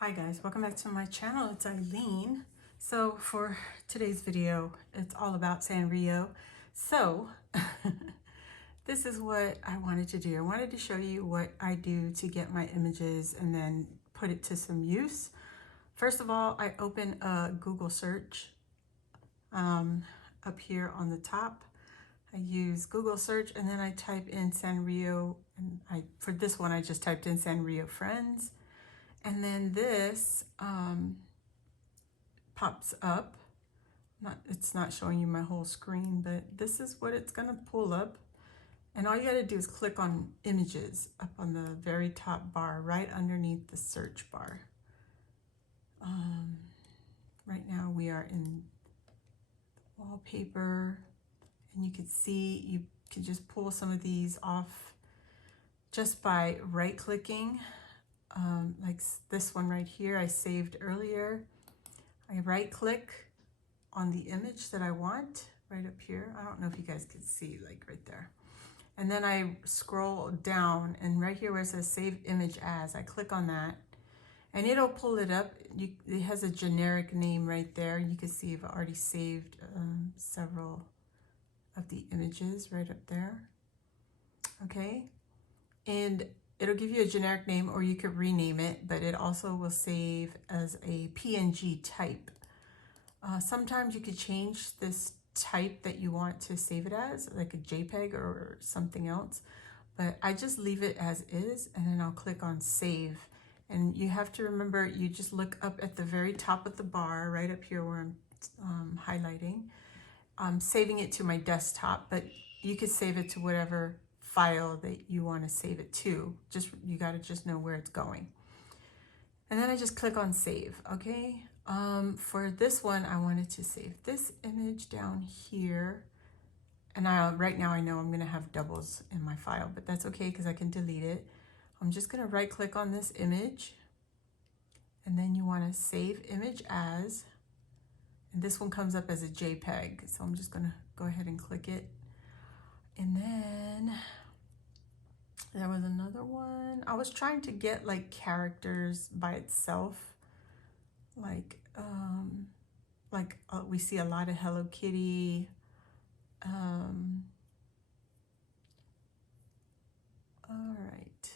Hi guys, welcome back to my channel. It's Eileen. So for today's video, it's all about Sanrio. So this is what I wanted to do. I wanted to show you what I do to get my images and then put it to some use. First of all, I open a Google search up here on the top. I use Google search and then I type in Sanrio, and for this one I just typed in Sanrio Friends. And then this pops up. It's not showing you my whole screen, but this is what it's gonna pull up. And all you gotta do is click on images up on the very top bar, right underneath the search bar. Right now we are in wallpaper, and you can see you can just pull some of these off just by right clicking. Like this one right here I saved earlier. I right click on the image that I want right up here. I don't know if you guys can see, like right there. And then I scroll down, and right here where it says save image as, I click on that and it'll pull it up. It has a generic name right there. You can see I've already saved several of the images right up there. Okay, and it'll give you a generic name, or you could rename it, but it also will save as a PNG type. Sometimes you could change this type that you want to save it as, like a JPEG or something else, but I just leave it as is, and then I'll click on save. And you have to remember, you just look up at the very top of the bar, right up here where I'm highlighting. I'm saving it to my desktop, but you could save it to whatever file that you want to save it to. You got to just know where it's going. And then I just click on save. Okay, for this one I wanted to save this image down here, and right now I know I'm gonna have doubles in my file, but that's okay because I can delete it. I'm just gonna right click on this image, and then you want to save image as, and this one comes up as a JPEG, so I'm just gonna go ahead and click it. And then there was another one. I was trying to get like characters by itself, like we see a lot of Hello Kitty. All right,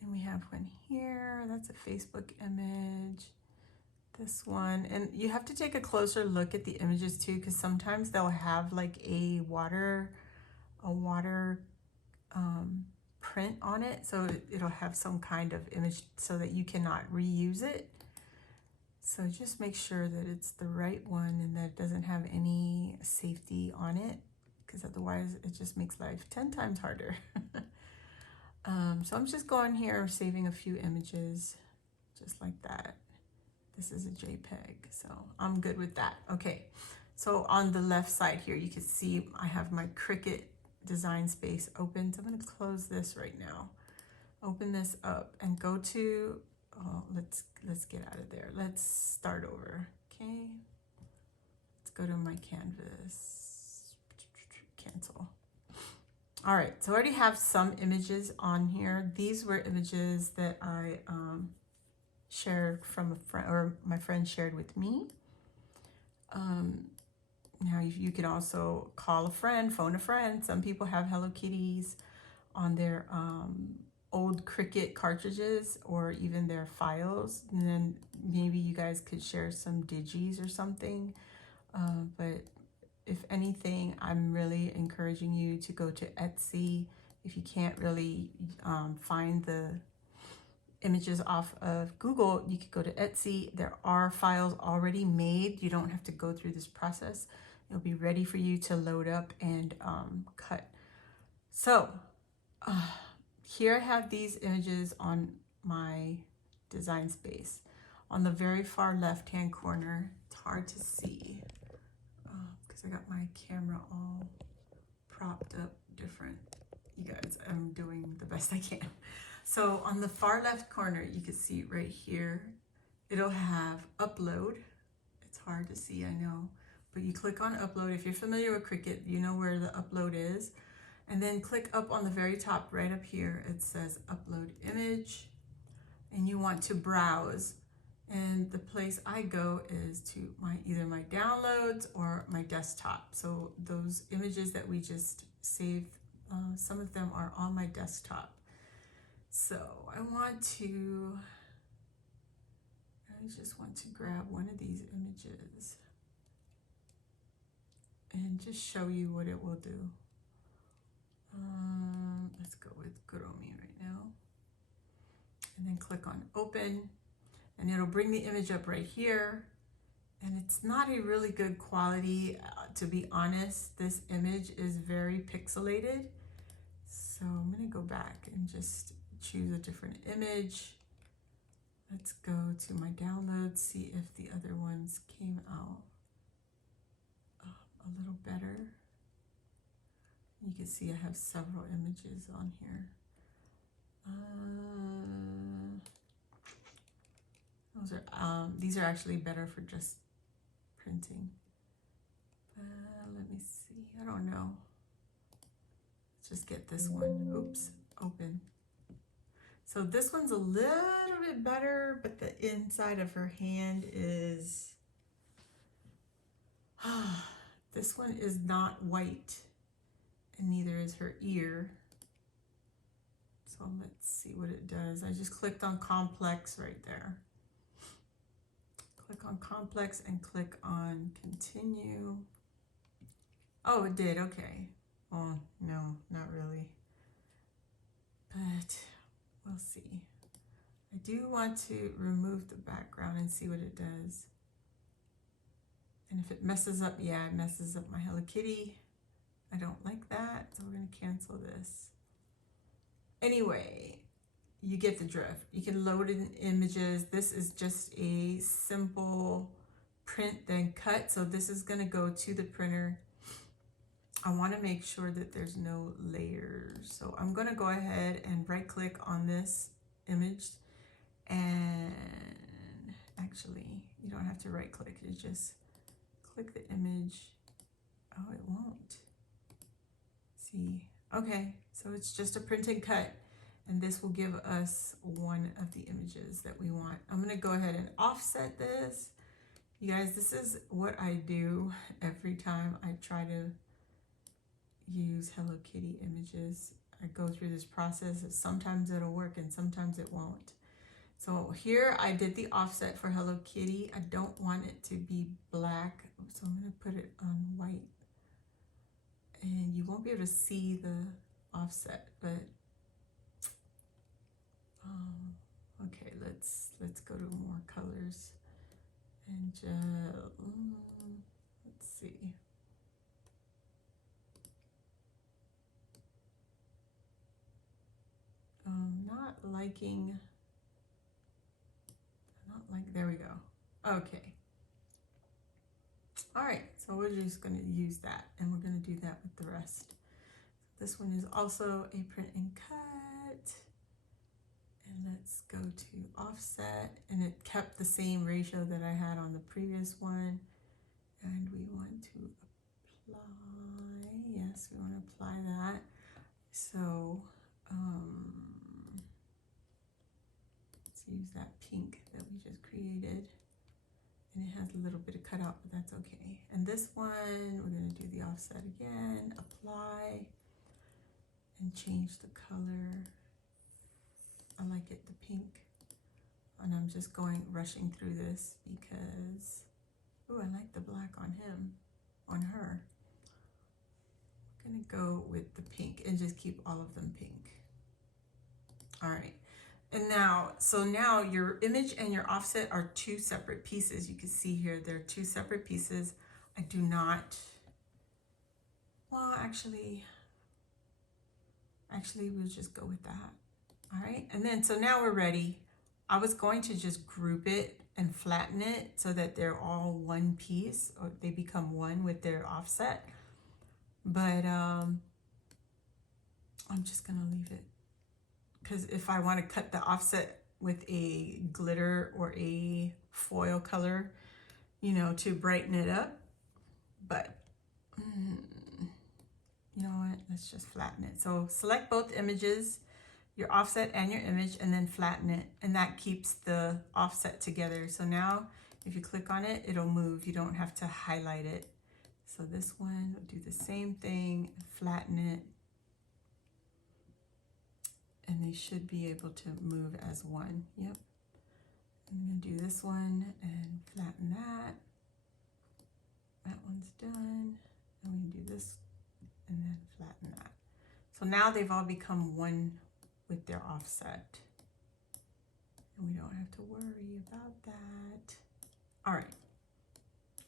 and we have one here. That's a Facebook image. This one, and you have to take a closer look at the images too, because sometimes they'll have like a water print on it, so it'll have some kind of image so that you cannot reuse it. So just make sure that it's the right one and that it doesn't have any safety on it, because otherwise it just makes life 10 times harder. So I'm just going here, saving a few images just like that. This is a JPEG, so I'm good with that. Okay, so on the left side here, you can see I have my Cricut design space open. So I'm going to close this right now. Open this up and go to, let's get out of there. Let's start over. Okay, let's go to my canvas. Cancel. All right, so I already have some images on here. These were images that I shared from a friend, or my friend shared with me. Now you can also call a friend, phone a friend. Some people have Hello Kitties on their old Cricut cartridges or even their files, and then maybe you guys could share some digis or something. But if anything, I'm really encouraging you to go to Etsy. If you can't really find the images off of Google, you could go to Etsy. There are files already made. You don't have to go through this process. It'll be ready for you to load up and cut. So here I have these images on my design space. On the very far left hand corner, it's hard to see because I got my camera all propped up different. You guys, I'm doing the best I can. So on the far left corner, you can see right here, it'll have upload. It's hard to see, I know, but you click on upload. If you're familiar with Cricut, you know where the upload is. And then click up on the very top right up here. It says upload image. and you want to browse. And the place I go is to either my downloads or my desktop. So those images that we just saved, some of them are on my desktop. So I just want to grab one of these images and just show you what it will do. Let's go with good old me right now. And then click on open, and it'll bring the image up right here. And it's not a really good quality, to be honest. This image is very pixelated. So I'm gonna go back and just choose a different image. Let's go to my downloads, see if the other ones came out a little better. You can see I have several images on here. These are actually better for just printing. Let me see, I don't know. Let's just get this one. Oops, open. So this one's a little bit better, but the inside of her hand is, this one is not white, and neither is her ear. So let's see what it does. I just clicked on complex right there. Click on complex and click on continue. Oh, it did, okay. Oh, no, not really. But we'll see. I do want to remove the background and see what it does. And if it messes up, yeah, it messes up my Hello Kitty. I don't like that, so we're gonna cancel this. Anyway, you get the drift. You can load in images. This is just a simple print then cut. So this is gonna go to the printer. I wanna make sure that there's no layers. So I'm gonna go ahead and right click on this image, and actually you don't have to right click, you just click the image. Oh, it won't. See, okay, so it's just a print and cut, and this will give us one of the images that we want. I'm gonna go ahead and offset this. You guys, this is what I do every time I try to use Hello Kitty images. I go through this process. Sometimes it'll work and sometimes it won't. So here I did the offset for Hello Kitty. I don't want it to be black, so I'm gonna put it on white. And you won't be able to see the offset, but okay, let's go to more colors and let's see. There we go. Okay. All right, so we're just going to use that, and we're going to do that with the rest. This one is also a print and cut. And let's go to offset, and it kept the same ratio that I had on the previous one. And we want to apply, yes, we want to apply that. So let's use that pink that we just created. And it has a little bit of cutout, but that's okay. And this one, we're going to do the offset again, apply, and change the color. I like it, the pink. And I'm just rushing through this because, oh, I like the black on him, on her. I'm going to go with the pink and just keep all of them pink. All right. And now, so now your image and your offset are two separate pieces. You can see here, they're two separate pieces. I do not, well, actually, we'll just go with that. All right, and then, so now we're ready. I was going to just group it and flatten it so that they're all one piece, or they become one with their offset. But I'm just gonna leave it, because if I want to cut the offset with a glitter or a foil color, you know, to brighten it up, but you know what, let's just flatten it. So select both images, your offset and your image, and then flatten it, and that keeps the offset together. So now if you click on it, it'll move. You don't have to highlight it. So this one, we'll do the same thing, flatten it, and they should be able to move as one. Yep. I'm going to do this one and flatten that. That one's done. And we can do this and then flatten that. So now they've all become one with their offset. And we don't have to worry about that. All right.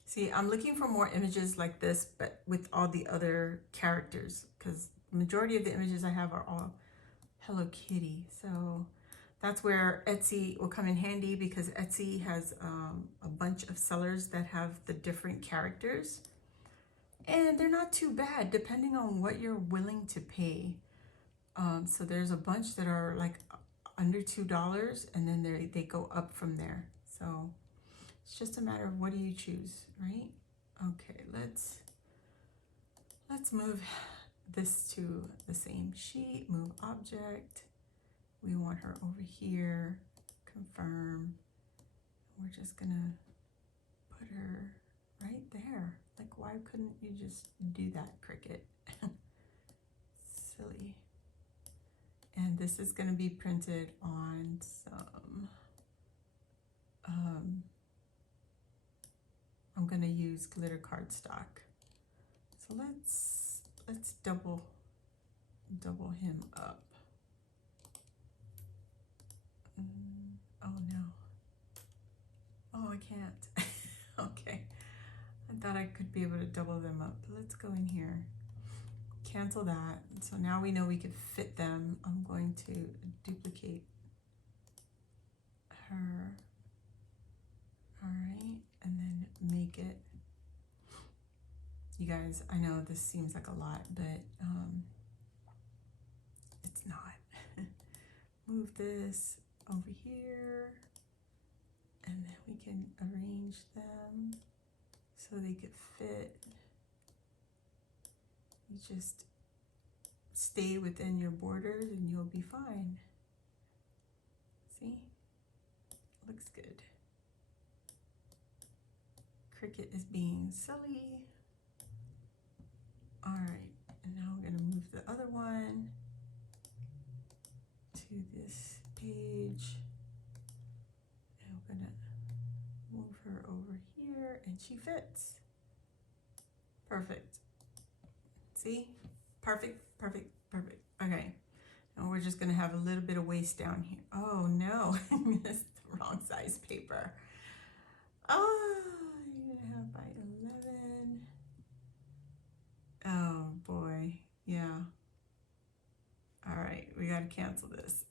See, I'm looking for more images like this, but with all the other characters, because the majority of the images I have are all Hello Kitty. So that's where Etsy will come in handy, because Etsy has a bunch of sellers that have the different characters, and they're not too bad depending on what you're willing to pay. So there's a bunch that are like under $2, and then they go up from there. So it's just a matter of what do you choose, right? Okay, let's move this to the same sheet, move object. We want her over here, confirm. We're just gonna put her right there. Like, why couldn't you just do that, Cricut? Silly. And this is gonna be printed on some, I'm gonna use glitter cardstock. So let's double him up. Oh no. Oh, I can't. Okay. I thought I could be able to double them up. But let's go in here. Cancel that. So now we know we could fit them. I'm going to duplicate her. All right. And then make it. You guys, I know this seems like a lot, but it's not. Move this over here, and then we can arrange them so they could fit. You just stay within your borders and you'll be fine. See? Looks good. Cricut is being silly. All right, and now we're gonna move the other one to this page, and we're gonna move her over here, and she fits. Perfect. See? Perfect, perfect, perfect. Okay, and we're just gonna have a little bit of waste down here. Oh no, I missed the wrong size paper. Oh, you're gonna have by 11. Oh boy, yeah. All right, we gotta cancel this.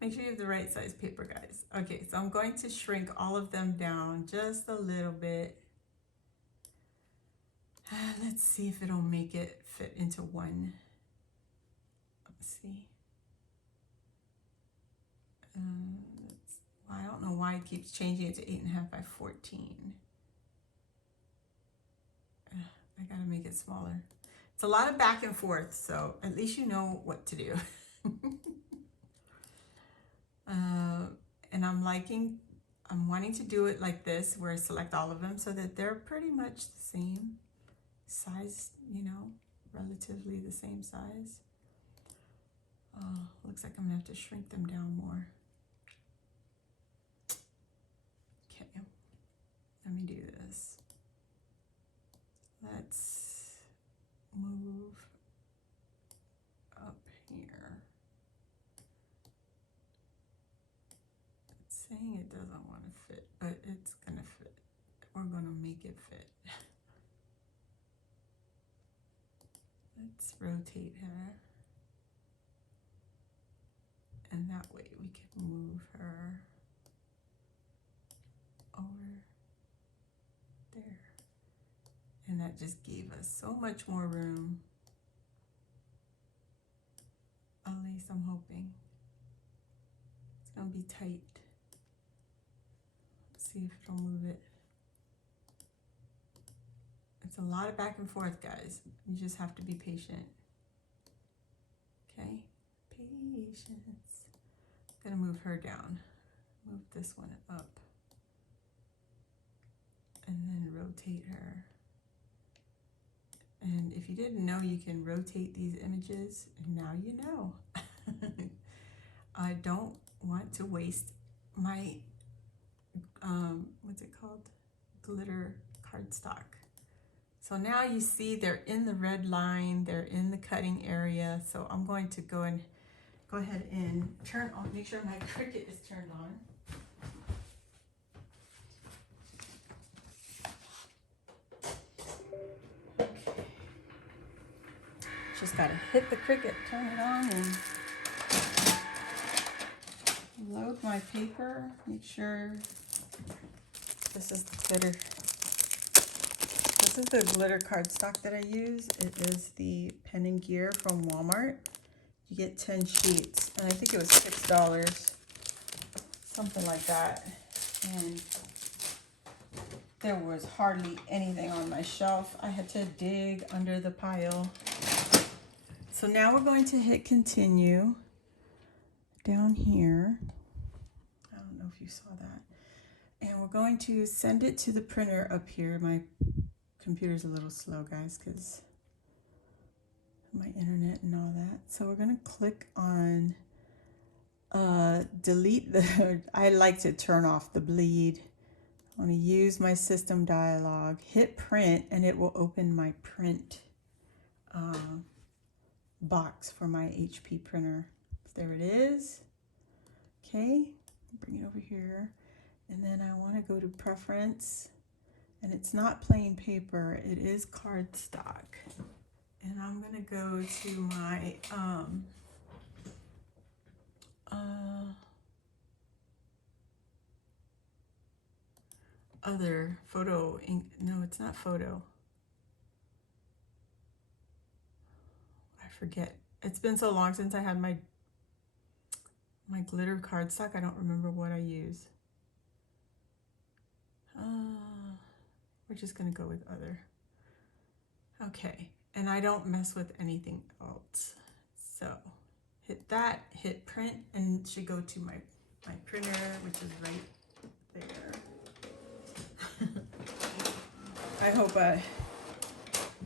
Make sure you have the right size paper, guys. Okay, so I'm going to shrink all of them down just a little bit. Let's see if it'll make it fit into one. Let's see. Well, I don't know why it keeps changing it to 8.5 by 14. I gotta make it smaller. It's a lot of back and forth, so at least you know what to do. And I'm wanting to do it like this, where I select all of them so that they're pretty much the same size, you know, relatively the same size. Looks like I'm gonna have to shrink them down more. Okay, let me do this. Let's move up here. It's saying it doesn't want to fit, but it's gonna fit. We're gonna make it fit. Let's rotate her. And that way we can move her over there. And that just gave us so much more room. At least I'm hoping. It's gonna be tight. Let's see if it'll move it. It's a lot of back and forth, guys. You just have to be patient. Patience. I'm gonna move her down. Move this one up. And then rotate her. And if you didn't know, you can rotate these images, and now you know. I don't want to waste my, what's it called? Glitter cardstock. So now you see they're in the red line, they're in the cutting area. So I'm going to go ahead and turn on, make sure my Cricut is turned on. Just gotta hit the Cricut, turn it on, and load my paper. Make sure this is the glitter. This is the glitter cardstock that I use. It is the Pen and Gear from Walmart. You get 10 sheets, and I think it was $6, something like that. And there was hardly anything on my shelf. I had to dig under the pile. So now we're going to hit continue down here. I don't know if you saw that. And we're going to send it to the printer up here. My computer's a little slow, guys, because my internet and all that. So we're going to click on delete the, I like to turn off the bleed. I want to use my system dialog, hit print, and it will open my print box for my HP printer. There it is. Okay, bring it over here. And then I want to go to preference, and it's not plain paper, it is cardstock. And I'm going to go to my other photo ink. No, it's not photo. I forget. It's been so long since I had my glitter cardstock. I don't remember what I use. We're just gonna go with other. Okay, and I don't mess with anything else. So hit that, hit print, and it should go to my printer, which is right there. I hope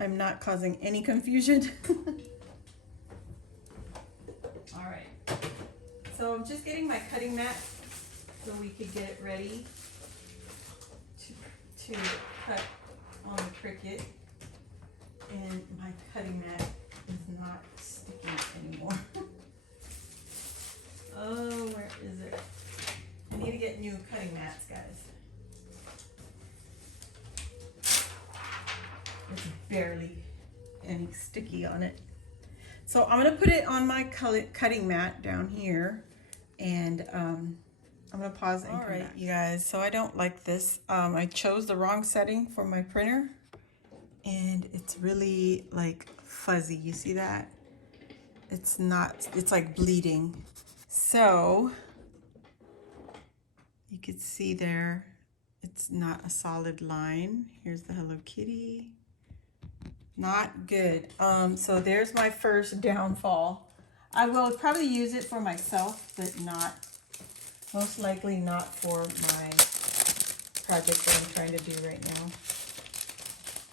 I'm not causing any confusion. All right, so I'm just getting my cutting mat so we could get it ready to cut on the Cricut. And my cutting mat is not sticking anymore. Oh, where is it? I need to get new cutting mats, guys. It's barely any sticky on it. So I'm gonna put it on my cutting mat down here, and I'm gonna pause and come back. You guys, so I don't like this. I chose the wrong setting for my printer, and it's really like fuzzy. You see that? It's not, it's like bleeding. So you could see there, it's not a solid line. Here's the Hello Kitty. Not good. So there's my first downfall. I will probably use it for myself, but not, most likely not for my project that I'm trying to do right now.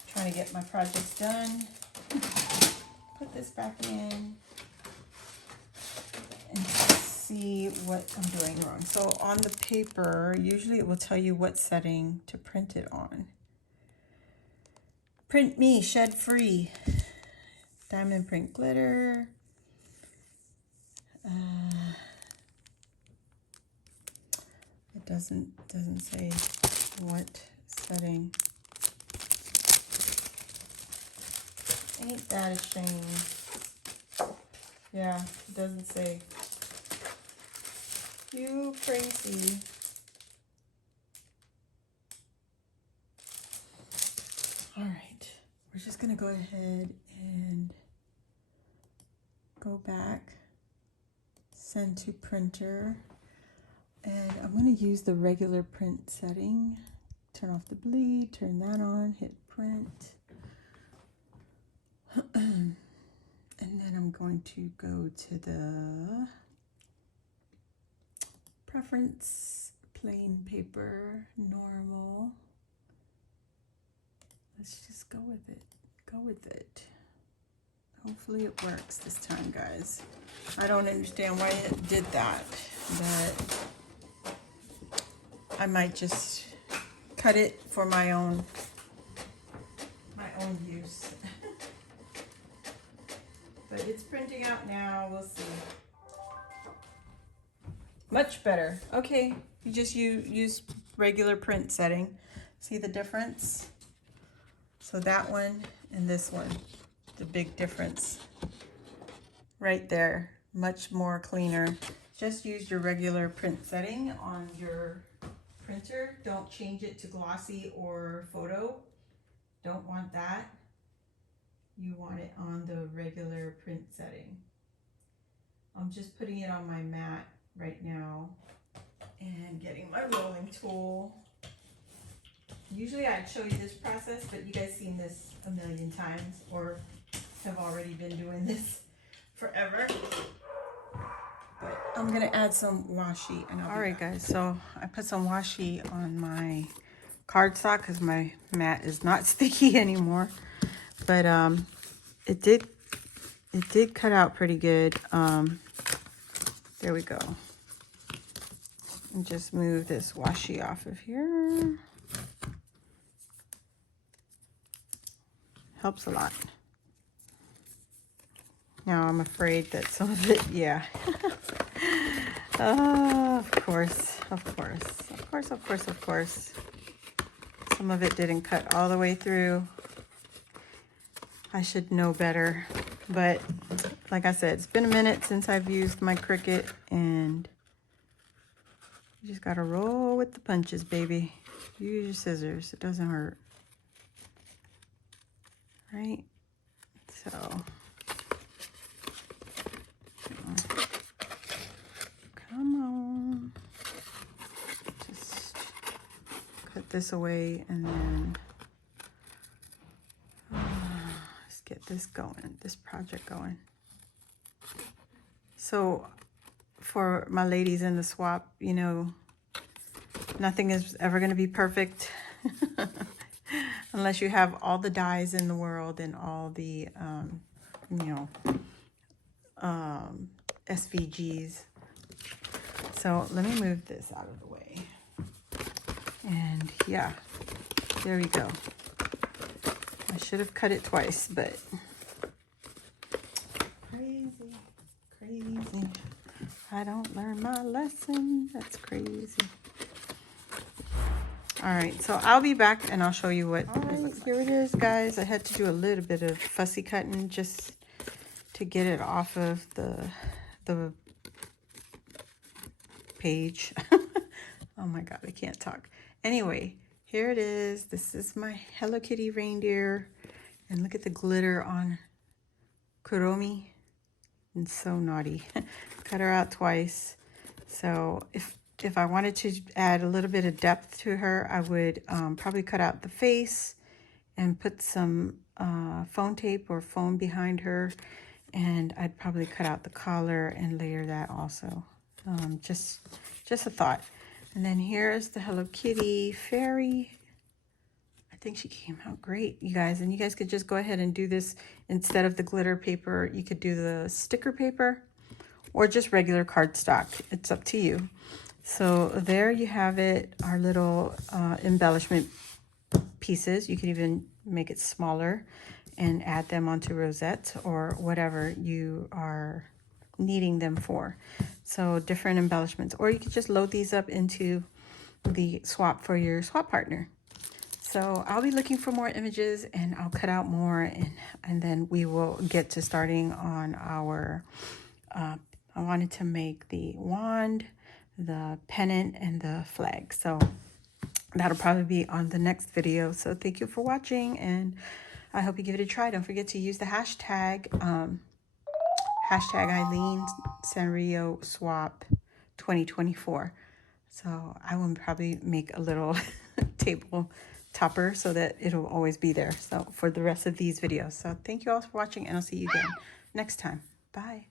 Trying to get my projects done. Put this back in and see what I'm doing wrong. So on the paper, usually it will tell you what setting to print it on. Print me, shed free. Diamond print glitter. It doesn't say what setting. Ain't that a shame? Yeah, it doesn't say. You crazy. All right, we're just gonna go ahead and go back, send to printer, and I'm gonna use the regular print setting. Turn off the bleed, turn that on, hit print. And then I'm going to go to the Preference, plain paper, normal. Let's just go with it. Go with it. Hopefully it works this time, guys. I don't understand why it did that, but I might just cut it for my own use. But it's printing out now. We'll see. Much better. Okay, you just use regular print setting. See the difference? So that one and this one, the big difference right there. Much more cleaner. Just use your regular print setting on your printer. Don't change it to glossy or photo. Don't want that. You want it on the regular print setting. I'm just putting it on my mat right now and getting my rolling tool. Usually I'd show you this process, but you guys seen this a million times or have already been doing this forever. But I'm gonna add some washi and I'll be back. Guys, so I put some washi on my cardstock because my mat is not sticky anymore. But it did cut out pretty good. There we go. And just move this washi off of here. Helps a lot. Now I'm afraid that some of it, yeah. Of course. Some of it didn't cut all the way through. I should know better. But like I said, it's been a minute since I've used my Cricut, and you just gotta roll with the punches, baby. Use your scissors, it doesn't hurt. Right? So, come on. Just cut this away and then let's get this going, this project going. So for my ladies in the swap, you know, nothing is ever going to be perfect unless you have all the dies in the world and all the, SVGs. So let me move this out of the way. And yeah, there we go. I should have cut it twice, but crazy. I don't learn my lesson. That's crazy. All right, so I'll be back and I'll show you what it looks like. Here it is, guys. I had to do a little bit of fussy cutting just to get it off of the page. Oh my God, I can't talk. Anyway, here it is. This is my Hello Kitty reindeer. And look at the glitter on Kuromi. It's so naughty. Cut her out twice. So if I wanted to add a little bit of depth to her, I would probably cut out the face and put some foam tape or foam behind her. And I'd probably cut out the collar and layer that also. Just a thought. And then here's the Hello Kitty fairy. I think she came out great, you guys. And you guys could just go ahead and do this instead of the glitter paper. You could do the sticker paper or just regular cardstock. It's up to you. So there you have it, our little embellishment pieces. You can even make it smaller and add them onto rosettes or whatever you are needing them for. So different embellishments, or you could just load these up into the swap for your swap partner. So I'll be looking for more images and I'll cut out more, and then we will get to starting on our, I wanted to make the wand, the pennant, and the flag. So that'll probably be on the next video. So thank you for watching, and I hope you give it a try. Don't forget to use the hashtag, hashtag Eileen Sanrio Swap 2024. So I will probably make a little table topper so that it'll always be there. So for the rest of these videos. So thank you all for watching, and I'll see you again next time. Bye.